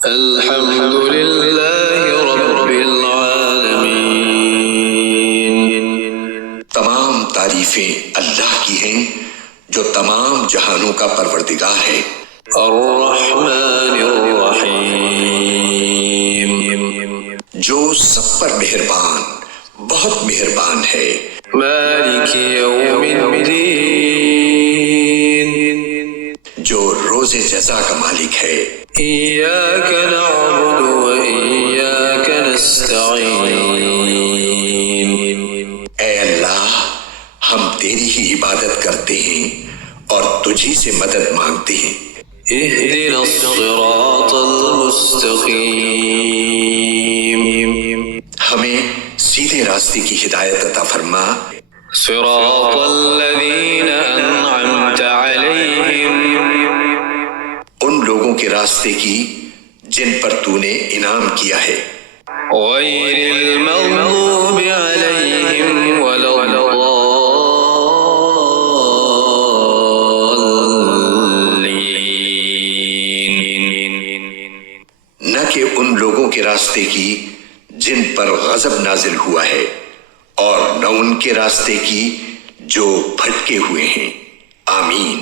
الحمد لله رب العالمين. تمام تعریفیں اللہ کی ہیں جو تمام جہانوں کا پروردگار ہے. الرحمن الرحیم، جو سب پر مہربان بہت مہربان ہے. مالک یوم الدین، جو روز جزا کا مالک ہے. ایاک نعبد و ایاک نستعین، اے اللہ ہم تیری ہی عبادت کرتے ہیں اور تجھی سے مدد مانگتے ہیں. اہدنا الصراط المستقیم، ہمیں سیدھے راستے کی ہدایت عطا فرما. صراط الذین انعمت علیہم، ان لوگوں کے راستے کی جن پر تو نے انعام کیا ہے. غیر المغضوب علیہم ولا الضالین، نہ کہ ان لوگوں کے راستے کی جن پر غضب نازل ہوا ہے اور نہ ان کے راستے کی جو بھٹکے ہوئے ہیں. آمین.